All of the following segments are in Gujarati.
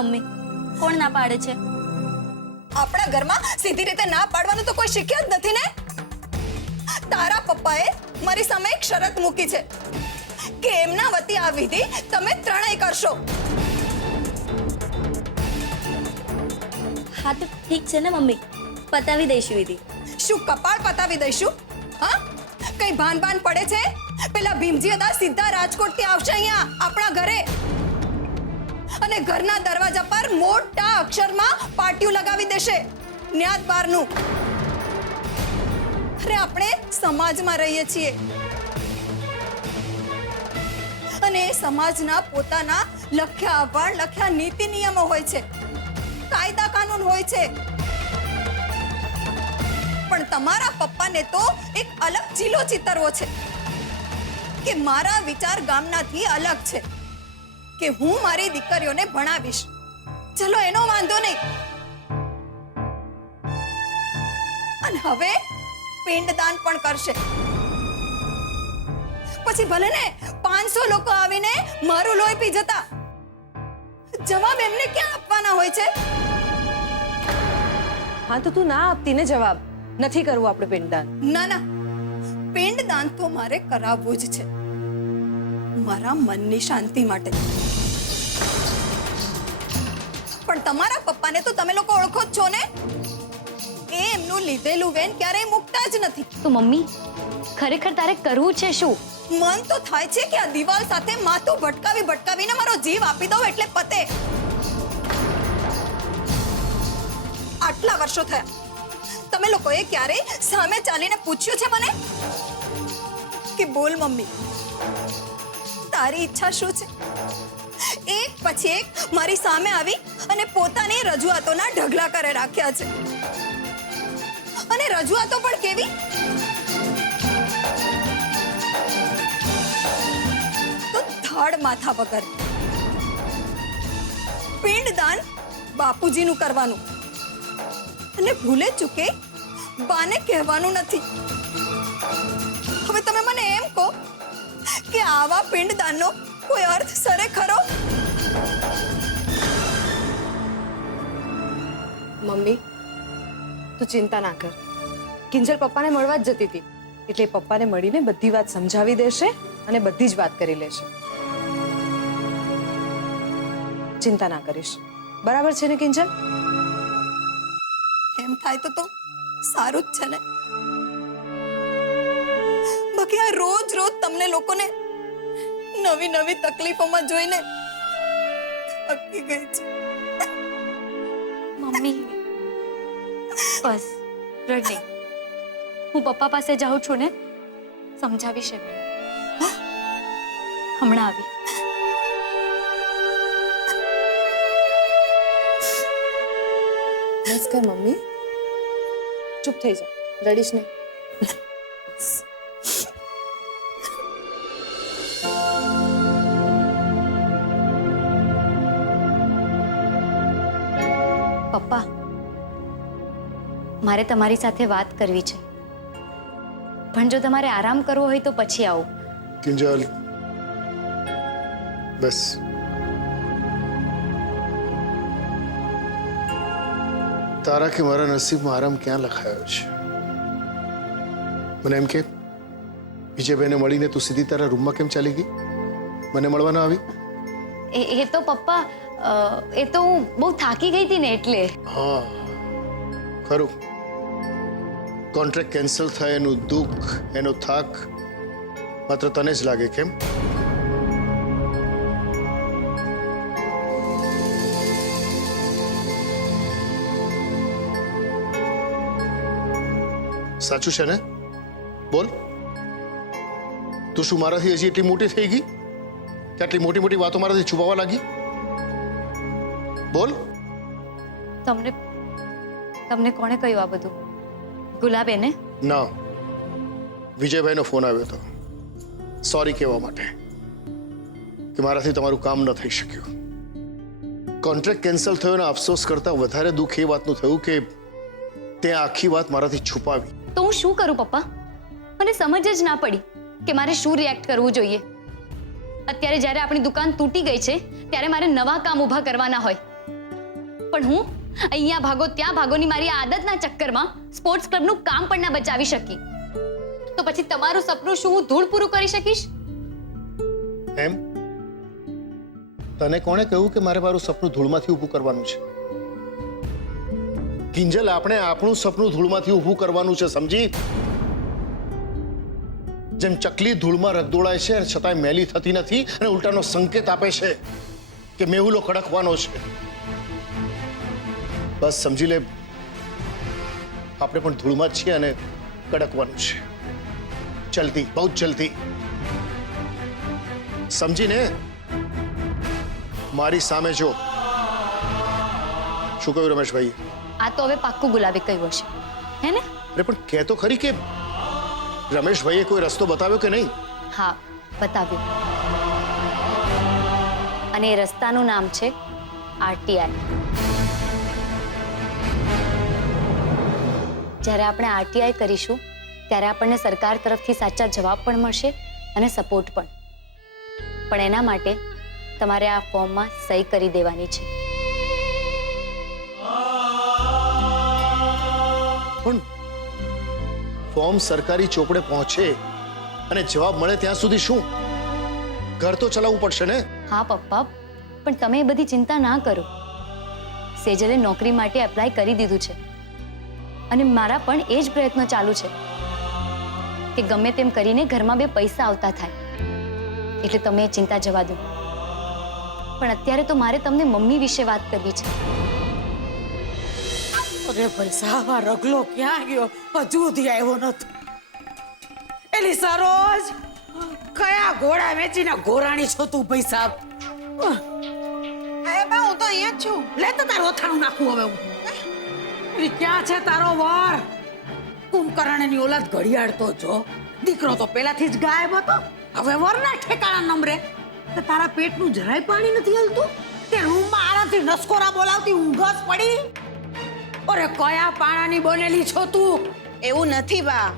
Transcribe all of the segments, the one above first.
મમ્મી, કોણ ના પાડે છે? આપણા ઘરમાં સીધી રીતે ના પાડવાનું તો કોઈ શીખ્યા જ નથી ને. તારા પપ્પાએ મારી સામે એક શરત મૂકી છે કે એમના વતી આ વિધિ તમે ત્રણેય કરશો. હા તો ઠીક છે ને મમ્મી, પતાવી દઈશું વિધિ. શું કપાળ પતાવી દઈશું? હા, કઈ ભાન પડે છે? પેલા ભીમજી હતા સીધા રાજકોટ થી આવશે અહીંયા આપણા ઘરે અને ઘરના દરવાજા પર મોટા અક્ષરમાં પાટિયું લગાવી દેશે ન્યાત બારનું. અરે આપણે સમાજમાં રહીએ છીએ અને સમાજના પોતાના લખ્યા આભાર, લખ્યા નીતિ નિયમો હોય છે, કાયદા કાનૂન હોય છે. પણ તમારા પપ્પાને તો એક અલગ ચીલો ચિતરવો છે કે મારા વિચાર ગામનાથી અલગ છે, કે હું મારી દીકરીઓને ભણાવીશ. ચલો એનો વાંધો નહીં. અને હવે પિંડદાન પણ કરશે. પછી ભલે ને 500 લોકો આવીને મારું લોહી પી જતા, જવાબ એમને ક્યાં આપવાના હોય છે? હા તો તું ના આપતી ને જવાબ. નથી કરવું આપણે પિંડદાન. ના, પિંડદાન તો મારે કરાવવું જ છે, મારા મનની શાંતિ માટે. પણ તમારા પપ્પાને તો તમે લોકો ઓળખો જ છો ને. એ એમનું લીધેલું વેન ક્યારેય મૂકતા જ નથી. તો મમ્મી, ખરેખર તારે કરવું છે શું? મન તો થાય છે કે આ દિવાલ સાથે માથું ભટકાવીને મારો જીવ આપી દઉં એટલે પતે. આટલા વર્ષો થયા, તમે લોકોએ ક્યારેય સામે ચાલીને પૂછ્યું છે મને કે બોલ મમ્મી, તારી ઈચ્છા શું છે? એક પછી એક મારી સામે આવી અને પોતાની રજૂઆતોના ઢગલા કરે રાખ્યા છે. અને રજૂઆતો પણ કેવી? તો ધડ માથા વગર. પિંડદાન બાપુજીનું કરવાનું અને ભૂલે ચૂકે બાને કહેવાનું નથી. હવે તમે મને એમ કહો કે આવા પિંડદાનનો કોઈ અર્થ સરે ખરો? મમ્મી, તું ચિંતા ના કર. કિંજલ પપ્પાને મળવા જ જતી હતી, એટલે પપ્પાને મળીને બધી વાત સમજાવી દેશે અને બધી જ વાત કરી લેશે. ચિંતા ના કરીશ. બરાબર છે ને કિંજલ? એમ થાય તો સારું જ છે ને. બાકી આ રોજ તમને લોકોને નવી તકલીફોમાં જોઈને થકી ગઈ છે. મમ્મી બસ રડ નહીં. હું પપ્પા પાસે જાઉં છું ને, સમજાવીશ એમને. હમણાં આવી. બસ કર મમ્મી, ચૂપ થઈ જા, રડીશ નહીં. પપ્પા, મારે તમારી સાથે વાત કરવી છે, પણ જો તમારે આરામ કરવો હોય તો પછી આવો. કિંજલ, બસ. તારા કે મારા નસીબમાં આરામ ક્યાં લખાયો છે? મને એમ કે વિજયભાઈને મળીને તું સીધી તારા રૂમમાં કેમ ચાલી ગઈ? મને મળવા ન આવી? એ તો પપ્પા, એ તો હું બહુ થાકી ગઈ હતી ને એટલે. હા ખરું. કોન્ટ્રાક્ટ કેન્સલ થાય એનું દુઃખ, એનો થાક માત્ર તને જ લાગે કેમ? સાચું છે ને? બોલ. તું શું મારાથી હજી એટલી મોટી થઈ ગઈ કે આટલી મોટી મોટી વાતો મારાથી છુપાવવા લાગી? બોલ. તમને કોણે કહ્યું આ બધું? ગુલાબેને? ના, વિજયભાઈનો ફોન આવ્યો હતો સોરી કહેવા માટે કે મારાથી તમારું કામ ન થઈ શક્યું. કોન્ટ્રાક્ટ કેન્સલ થયો અને અફસોસ કરતા વધારે દુઃખ એ વાતનું થયું કે તે આખી વાત મારાથી છુપાવી. તો હું શું કરું પપ્પા? મને સમજ જ ના પડી કે મારે શું રિએક્ટ કરવું જોઈએ. અત્યારે જ્યારે આપણી દુકાન તૂટી ગઈ છે ત્યારે મારે નવા કામ ઊભા કરવાના હોય, પણ હું અહીંયા ભાગો ત્યાં ભાગોની મારી આદતના ચક્કરમાં સ્પોર્ટ્સ ક્લબનું કામ પણ ના બચાવી શકી. તો પછી તમારું સપનું શું હું ધૂળ પૂરું કરી શકીશ? એમ તને કોણે કહ્યું કે મારે મારું સપનું ધૂળમાંથી ઊભું કરવાનું છે? કિંજલ, આપણે આપણું સપનું ધૂળમાંથી ઊભું કરવાનું છે, સમજી? જેમ ચકલી ધૂળમાં રગદોળાય છે છતાંય મેલી થતી નથી અને ઉલટાનો સંકેત આપે છે કે મેહુલો ખડકવાનો છે. બસ સમજી લે, આપણે પણ ધૂળમાં જ છીએ અને કડકવાનું છે. જલ્દી, બહુ જલ્દી સમજીને મારી સામે જો. શું કહ્યું રમેશભાઈ? આ તો હવે પાક્કું ગુલાબી કહ્યું હશે, હે ને? અરે પણ કહે તો ખરી કે રમેશભાઈએ કોઈ રસ્તો બતાવ્યો કે નહીં? હા, બતાવ્યું. અને એ રસ્તાનું નામ છે આરટીઆઈ. જ્યારે આપણે આરટીઆઈ કરીશું ત્યારે આપણને સરકાર તરફથી સાચા જવાબ પણ મળશે અને સપોર્ટ પણ. પણ એના માટે તમારે આ ફોર્મમાં સહી કરી દેવાની છે. પણ ફોર્મ સરકારી ચોપડે પહોંચે અને જવાબ મળે ત્યાં સુધી શું? ઘર તો ચલાવવું પડશે ને? હા પપ્પા, પણ તમે એ બધી ચિંતા ના કરો. સેજલે નોકરી માટે એપ્લાય કરી દીધું છે અને મારા પણ એ જ પ્રયત્નો ચાલુ છે કે ગમે તેમ કરીને ઘરમાં બે પૈસા આવતા થાય. એટલે તમે એ ચિંતા જવા દો. પણ અત્યારે તો મારે તમને મમ્મી વિશે વાત કરવી છે. અરે ભાઈ સાહેબ, આ રગલો ક્યાં ગયો? હજુ સુધી આવ્યો નથી. એલી સરોજ, કયા ઘોડા વેચીને ઘોરાણી છો તું ભાઈ સાહેબ? એ બા, હું તો અહીંયા જ છું. લે તો તારું અથાણું નાખું હવે હું. એલી ક્યાં છે તારો વર? કુંભકર્ણની ઓલાદ ઘડિયાળ તો જો. દીકરો તો પેલાથી જ ગાયબ હતો, હવે વરના ઠેકાણા નંબરે. તે તારા પેટનું જરાય પાણી નથી હલતું? તે રૂમમાં આરામથી નસકોરા બોલાવતી ઊંઘ જ પડી? અરે કયા પાણાની બનેલી છો તું? એવું નથી બા.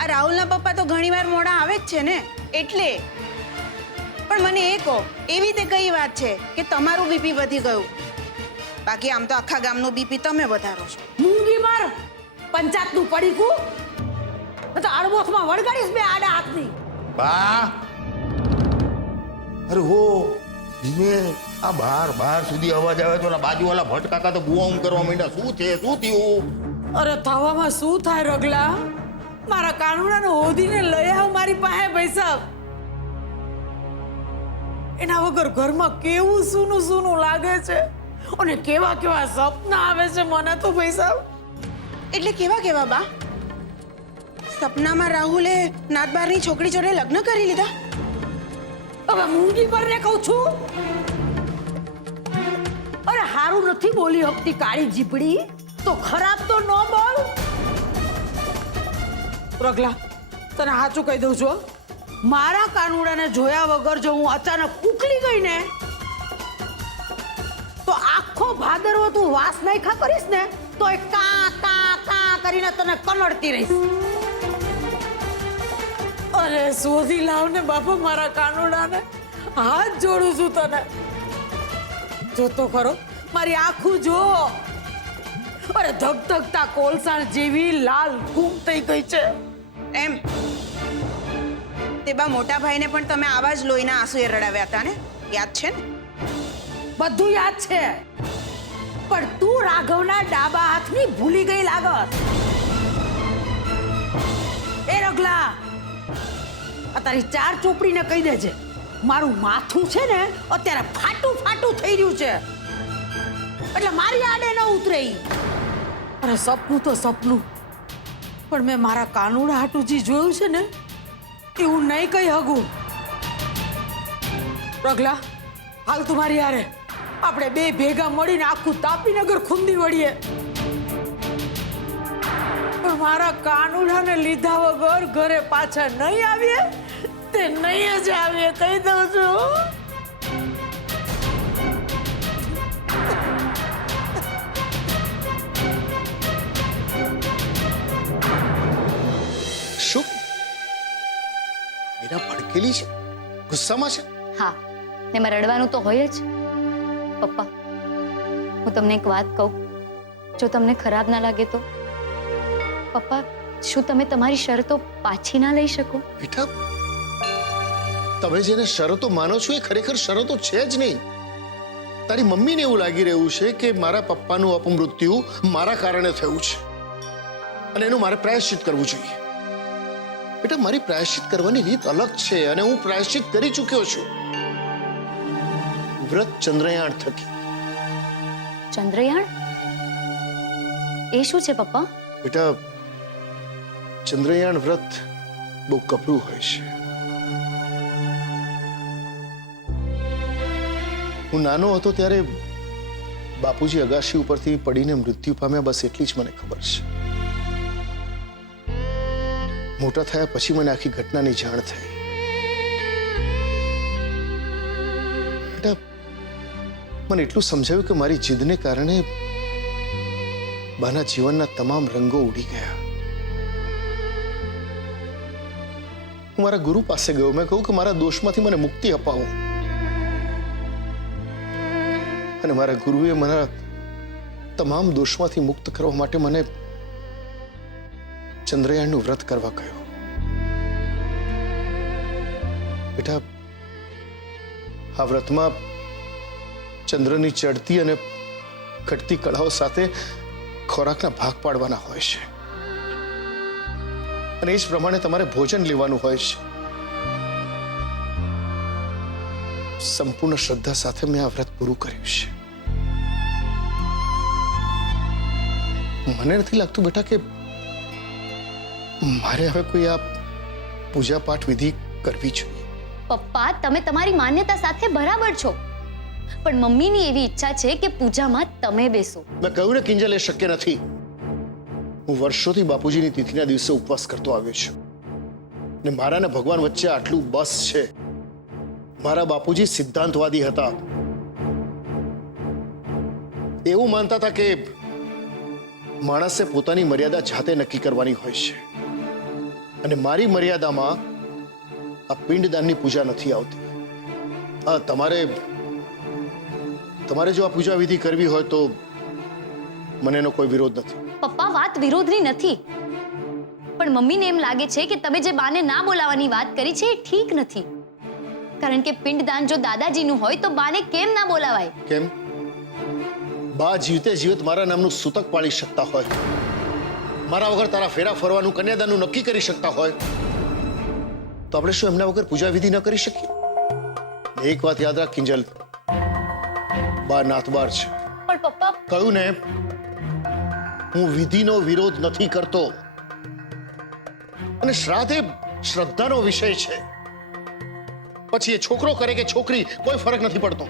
આ રાહુલના પપ્પા તો ઘણીવાર મોડા આવે જ છે ને, એટલે. પણ મને એ કહો, એવી તે કઈ વાત છે કે તમારું બીપી વધી ગયું? બાકી આમ તો આખા ગામનું બીપી તમે વધારો છો. મૂંગી માર પંચાયતનું પડીકું તો અડબોથમાં વળગાડીશ બે આડા હાથની. બા, અરે હો ધીમે. આ બહાર સુધી અવાજ આવે તો બાજુવાળા ભટકાકા તો બુઆમ કરવા માંડ્યા. શું છે? શું થયું? અરે થવામાં શું થાય રગલા? મારા કાનુડાને હોદીને લઈ આવ મારી પાસે ભાઈ સાહેબ. એના વગર ઘરમાં કેવું સૂનું સૂનું લાગે છે અને કેવા કેવા સપના આવે છે મને તો ભાઈ સાહેબ. એટલે કેવા કેવા બા? સપનામાં રાહુલે નાતબારની છોકરી જોડે લગ્ન કરી લીધા? હવે મૂંગી પર ને કહું છું. અરે હારું નથી બોલી હકતી કાળી જીપડી, તો ખરાબ તો ન બોલ. રગલા, તને સાચું કહી દઉં છું, મારા કાનુડાને જોયા વગર જો હું અચાનક ઉકલી ગઈ ને તો આખો ભાદરવો તું વાસ નાખ્યા કરીશ ને તો એ કા કા કા કરીને તને કનડતી રહીશ. અરે શોધી લાવ ને બાપા મારા કાનુડાને, હાથ જોડું છું તને. જો તો ખરો મારી આંખું જો. અરે ધગધગતા કોલસા જેવી લાલ ઘૂમ થઈ ગઈ છે. એમ તે બા મોટા ભાઈને પણ તમે આવા જ લોહીના આંસુએ રડાવ્યા હતા ને, યાદ છે ને? બધું યાદ છે, પણ તું રાઘવના ડાબા હાથની ભૂલી ગઈ લાગત. એ રગલા, આ તારી ચાર ચોપડીને કહી દેજે મારું માથું છે ને અત્યારે ફાટું ફાટું થઈ રહ્યું છે, એટલે મારી આડે ન ઉતરે ઈ. અરે સપનું તો સપનું, પણ મેં મારા કાનુડા હાટું જે જોયું છે ને એવું નહીં કઈ હગું. રગલા, હાલ તું મારી હારે, આપણે બે ભેગા મળીને આખું તાપીનગર ખૂંદી વળીએ. પણ મારા કાનુડાને લીધા વગર ઘરે પાછા નહીં આવીએ તે નહીં જ આવીએ, કહી દઉં છું. શું મીરા ભડકેલી છે? ગુસ્સામાં છે? હા, ને એમાં રડવાનું તો હોય જ. પપ્પા, હું તમને એક વાત કહું, જો તમને ખરાબ ના લાગે તો પપ્પા, શું તમે તમારી શરતો પાછી ના લઈ શકો? બેટા, તમે જેને શરતો માનો છો એ ખરેખર શરતો છે જ નહીં. તારી મમ્મીને એવું લાગી રહ્યું છે કે મારા પપ્પાનું અપમૃત્યુ મારા કારણે થયું છે અને એનું મારે પ્રાયશ્ચિત કરવું જોઈએ. બેટા, મારી પ્રાયશ્ચિત કરવાની રીત અલગ છે અને હું પ્રાયશ્ચિત કરી ચૂક્યો છું, વ્રત ચંદ્રયાણ થકી. ચંદ્રયાણ એ શું છે પપ્પા? બેટા, ચંદ્રયાણ વ્રત બહુ કપરું હોય છે. હું નાનો હતો ત્યારે બાપુજી અગાશી ઉપરથી પડીને મૃત્યુ પામ્યા, બસ એટલી જ મને ખબર છે. મોટા થયા પછી મને આખી ઘટનાની જાણ થઈ. બેટા, મને એટલું સમજાયું કે મારી જીદને કારણે બાના જીવનના તમામ રંગો ઉડી ગયા. હું મારા ગુરુ પાસે ગયો. મેં કહ્યું કે મારા દોષમાંથી મને મુક્તિ અપાવો. અને મારા ગુરુએ મારા તમામ દોષમાંથી મુક્ત કરવા માટે મને ચંદ્રયાનનું વ્રત કરવા કહ્યું. બેટા, આ વ્રતમાં ચંદ્રની ચડતી અને ઘટતી કળાઓ સાથે ખોરાકના ભાગ પાડવાના હોય છે અને એ જ પ્રમાણે તમારે ભોજન લેવાનું હોય છે. સંપૂર્ણ શ્રદ્ધા સાથે મેં આ વ્રત પૂરું કર્યું છે. મને નથી લાગતું બેટા કે મારે હવે કોઈ આ પૂજા પાઠ વિધિ કરવી જોઈએ. પપ્પા, તમે તમારી માન્યતા સાથે બરાબર છો, પણ મમ્મીની એવી ઈચ્છા છે કે પૂજામાં તમે બેસો. મેં કહ્યું ને કિંજલ, એ શક્ય નથી. હું વર્ષોથી બાપુજીની તિથિના દિવસે ઉપવાસ કરતો આવ્યો છું ને મારા ને ભગવાન વચ્ચે આટલું બસ છે. મારા બાપુજી સિદ્ધાંતવાદી હતા. એવું માનતા હતા કે માણસે પોતાની મર્યાદા જાતે નક્કી કરવાની હોય છે અને મારી મર્યાદામાં આ પિંડદાનની પૂજા નથી આવતી. તમારે જો આ પૂજા વિધિ કરવી હોય તો મને એનો કોઈ વિરોધ નથી. પપ્પા, વાત વિરોધની નથી, પણ મમ્મીને એમ લાગે છે કે તમે જે બાને ના બોલાવવાની વાત કરી છે એ ઠીક નથી. કારણ કે પિંડદાન જો દાદાજીનું હોય તો બાને કેમ ના બોલાવાય? કેમ? બા જીવતે જીવત મારા નામનું સૂતક પાળી શકતા હોય, મારા વગર તારા ફેરા ફરવાનું, કન્યાદાનનું નક્કી કરી શકતા હોય, તો આપણે શું એમના વગર પૂજા વિધિ ન કરી શકીએ? એક વાત યાદ રાખ કિંજલ, બા નાતબાર છે. પણ પપ્પા, કહ્યું ને, હું વિધિનો વિરોધ નથી કરતો અને શ્રાદ્ધ એ શ્રદ્ધાનો વિષય છે. પછી એ છોકરો કરે કે છોકરી, કોઈ ફરક નથી પડતો.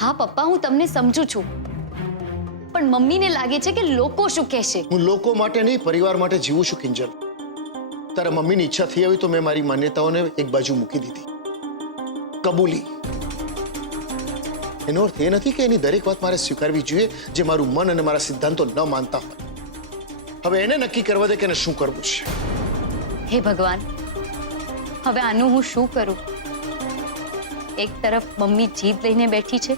હા પપ્પા, હું તમને સમજુ છું, પણ મમ્મીને લાગે છે કે લોકો શું કહેશે. હું લોકો માટે નહીં, પરિવાર માટે જીવું છું કિંજલ. તારા મમ્મીની ઈચ્છા થઈ આવી તો મેં મારી માન્યતાઓને એક બાજુ મૂકી દીધી, કબૂલી. એનો અર્થ એ નથી કે એની દરેક વાત મારે સ્વીકારવી જોઈએ જે મારું મન અને મારા સિદ્ધાંતો ન માનતા હોય. હવે એને નક્કી કરવા દે કે એને શું કરવું છે. હે ભગવાન, હવે આનું હું શું કરું? એક તરફ મમ્મી જીદ લઈને બેઠી છે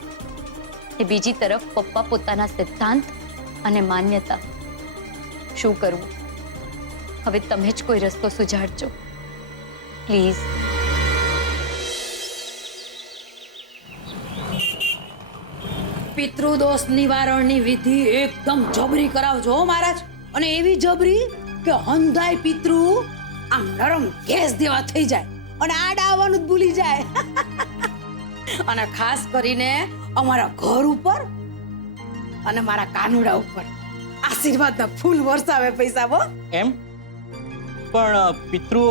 ને બીજી તરફ પપ્પા પોતાના સિદ્ધાંત અને માન્યતા. શું કરવું? હવે તમે જ કોઈ રસ્તો સુઝાડજો પ્લીઝ. પિતૃદોષ નિવારણની વિધિ એકદમ જબરી કરાવજો હો મહારાજ, અને એવી જબરી કે હંધાય પિતૃ આમ નરમ ગેસ દેવા થઈ જાય અને આડા આવવાનું જ ભૂલી જાય. અને ખાસ કરીને અમારા ઘર ઉપર અને મારા કાનુડા ઉપર આશીર્વાદના ફૂલ વરસાવે પૈસા બો. એમ? પણ પિતૃઓ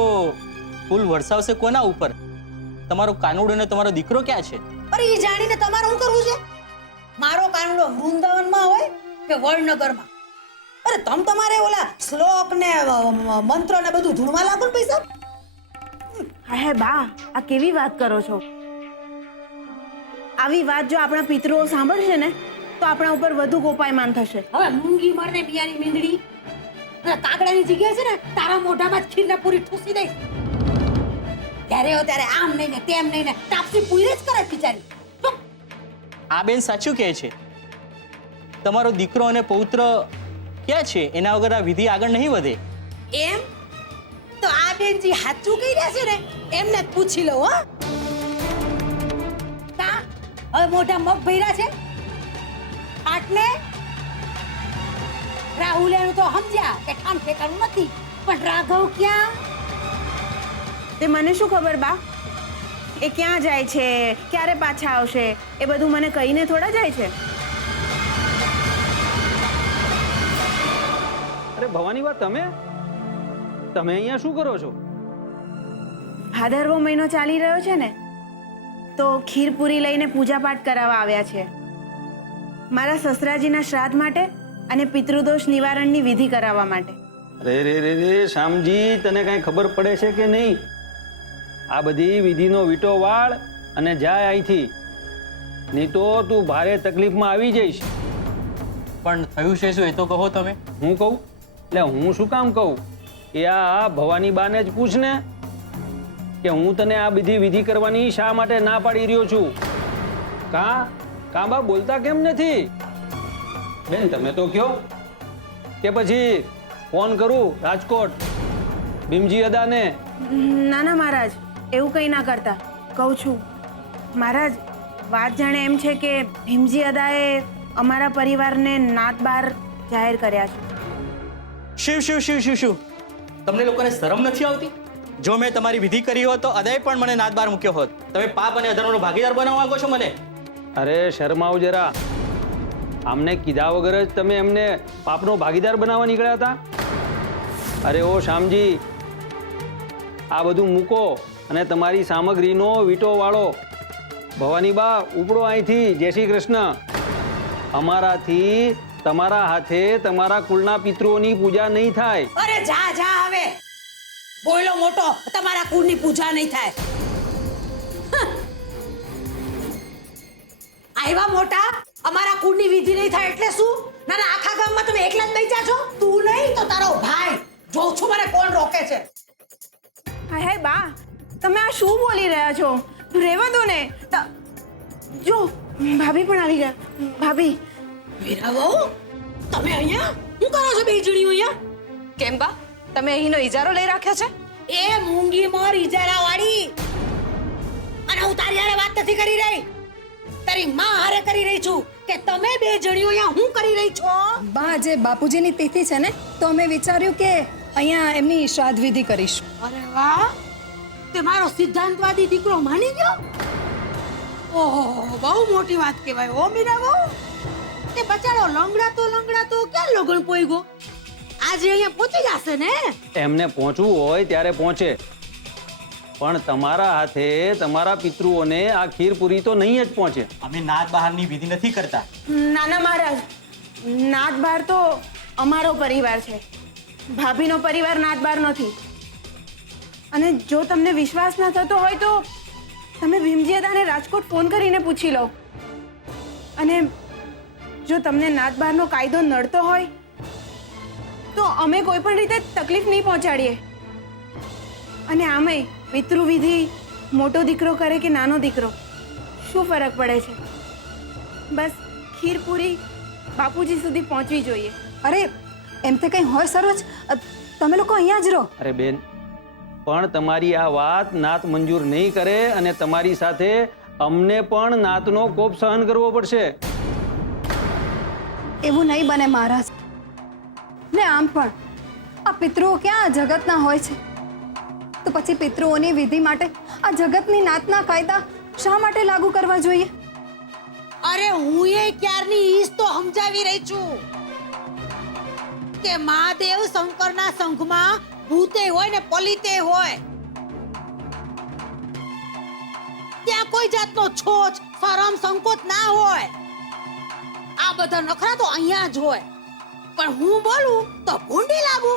ફૂલ વરસાવશે કોના ઉપર? તમારો કાનુડો ને તમારો દીકરો ક્યાં છે? અરે એ જાણીને તમારે શું કરવું છે? મારો કાનુડો વૃંદાવનમાં હોય કે વડનગરમાં? અરે તમારે ઓલા શ્લોક ને મંત્ર ને બધું ધૂળમાં લાગો ને પૈસા. હે બા, આ કેવી વાત કરો છો? આવી વાત જો આપણા પિતૃઓ સાંભળશે ને તો આપણા ઉપર વધુ કોપાયમાન થશે. હવે મૂંગી મરને મિયાની મીંદડી અને કાગડાની જગ્યા છે ને તારા મોઢામાં જ ખીરને પૂરી ઠૂસી દઈશ. ત્યારે ત્યારે આમ નહીં ને તેમ નહીં ને તાપસી પૂરી જ કરે બિચારી. આ બેન સાચું કહે છે. તમારો દીકરો અને પૌત્ર ક્યાં છે? એના વગર આ વિધિ આગળ નહીં વધે. એમ તો આ બેનજી સાચું કહી રહ્યા છે ને, એમને જ પૂછી લો. હો કા હવે મોઢા મગ ભર્યા છે આટલે રાહુલ એનું તો સમજ્યા કે ઠામ ઠેકાણું નથી, પણ રાઘવ ક્યાં? તે મને શું ખબર બા, એ ક્યાં જાય છે, ક્યારે પાછા આવશે, એ બધું મને કહીને થોડા જાય છે. અરે ભવાની બા, તમે અહીંયા શું કરો છો? ભાદરવો મહિનો ચાલી રહ્યો છે ને, તો ખીરપુરી લઈને પૂજા પાઠ કરાવવા આવ્યા છે. મારા સસરાજીના શ્રાદ્ધ માટે અને પિતૃદોષ નિવારણની વિધિ કરાવવા માટે. રે રે રે રે શામજી, તને કાંઈ ખબર પડે છે કે નહીં? આ બધી વિધિનો વીટો વાળ અને જાય અહીંથી, નહીં તો તું ભારે તકલીફમાં આવી જઈશ. પણ થયું છે શું એ તો કહો તમે. હું કહું? એટલે હું શું કામ કહું? એ આ ભવાની બાને જ પૂછ ને કે હું તને આ બધી વિધિ કરવાની શા માટે ના પાડી રહ્યો છું. કાં બા બોલતા કેમ નથી? બેન તમે તો કહો, કે પછી ફોન કરું રાજકોટ ભીમજી અદાને? ના ના મહારાજ, એવું કંઈ ના કરતા. કહું છું મહારાજ, વાત જાણે એમ છે કે ભીમજી અદાએ અમારા પરિવારને નાત બાર જાહેર કર્યા છે. શિવ શિવ શિવ શિવ શિવ, તમને લોકોને શરમ નથી આવતી? જો મેં તમારી વિધિ કરી હોત તો અદાએ પણ મને નાત બાર મૂક્યો હોત. તમે પાપ અને અધર્મનો ભાગીદાર બનાવવા માંગો છો મને? અરે શરમાવ જરા, આમને કીધા વગર જ તમે એમને પાપનો ભાગીદાર બનાવવા નીકળ્યા હતા? અરે ઓ શામજી, આ બધું મૂકો અને તમારી સામગ્રીનો વીટો વાળો. ભવાની બા ઉપડો અહીંથી. જય શ્રી કૃષ્ણ. અમારાથી તમારા હાથે તમારા કુળના પિતૃઓની પૂજા નહીં થાય. અરે જા જા, હવે બોલો મોટો, તમારા કુળની પૂજા નહીં થાય. આવ્યા મોટા, અમારા કુળની વિધિ નહીં થાય એટલે શું? ના ના, આખા ગામમાં તમે એકલા જ બેસી જાશો? તું નહીં તો તારો ભાઈ. જોઉં છું મને કોણ રોકે છે. હાય હાય બા, તમે આ શું બોલી રહ્યા છો? રહેવા દો ને. જો ભાભી પણ આવી ગયા. ભાભી. વીરા વહુ, તમે અહીંયા શું કરો છો બે જણીઓ અહીંયા? કેમ બા, તમે અહીંનો ઇજારો લઈ રાખ્યો છે? એ મૂંગી મોર ઇજારા વાળી. અને હું તારી હારે વાત નથી કરી રહી, તારી માં હારે કરી રહી છું કે તમે બે જણીઓ અહીંયા શું કરી રહી છો? બા, જે બાપુજીની તિથિ છે ને, તો અમે વિચાર્યું કે અહીંયા એમની શ્રાદ્ધ વિધિ કરીશું. અરે વાહ, તે મારો સિદ્ધાંતવાદી દીકરો માની ગયો. ઓહો, બહુ મોટી વાત કહેવાય. ઓ મીરા બહુ, તે બચારો લંગડા તો ક્યાં લગન પોઈ ગયો? આજે અહીંયા પહોંચી જશે ને? એમને પહોંચવું હોય ત્યારે પહોંચે, પણ તમારા હાથે તમારા પિતૃઓને આ ખીરપુરી તો નહીં જ પહોંચે. અમે નાત બહારની વિધિ નથી કરતા. ના ના મહારાજ, નાત બાર તો અમારો પરિવાર છે, ભાભીનો પરિવાર નાત બાર નથી. અને જો તમને વિશ્વાસ ના થતો હોય તો તમે ભીમજી અદાને રાજકોટ ફોન કરીને પૂછી લો. અને જો તમને નાત બારનો કાયદો નડતો હોય તો અમે કોઈ પણ રીતે તકલીફ નહીં પહોંચાડીએ. અને આમેય પિતૃવિધિ મોટો દીકરો કરે કે નાનો દીકરો, શું ફરક પડે છે? બસ ખીરપુરી બાપુજી સુધી પહોંચવી જોઈએ. અરે એમ તે કંઈ હોય સરોજ, તમે લોકો અહીંયા જ રહો. અરે બેન, પણ તમારી આ વાત નાત મંજૂર નહીં કરે અને તમારી સાથે અમને પણ નાતનો કોપ સહન કરવો પડશે. એવું નહીં બને મહારાજ. ને આમ પણ આ પિતૃઓ ક્યાં જગતના હોય છે? તો પછી પિતૃઓની વિધિ માટે આ જગતની નાતના કાયદા શા માટે લાગુ કરવા જોઈએ? અરે હું એ ક્યારની ઈસ તો સમજાવી રહી છું કે મહાદેવ શંકરના સંઘમાં ભૂતે હોય ને પલિતે હોય, ત્યાં કોઈ જાતનો છોછ શરમ સંકોચ ના હોય. આ બધા નખરા તો અહીંયા જ હોય, પણ હું બોલું તો ભૂંડી લાગુ.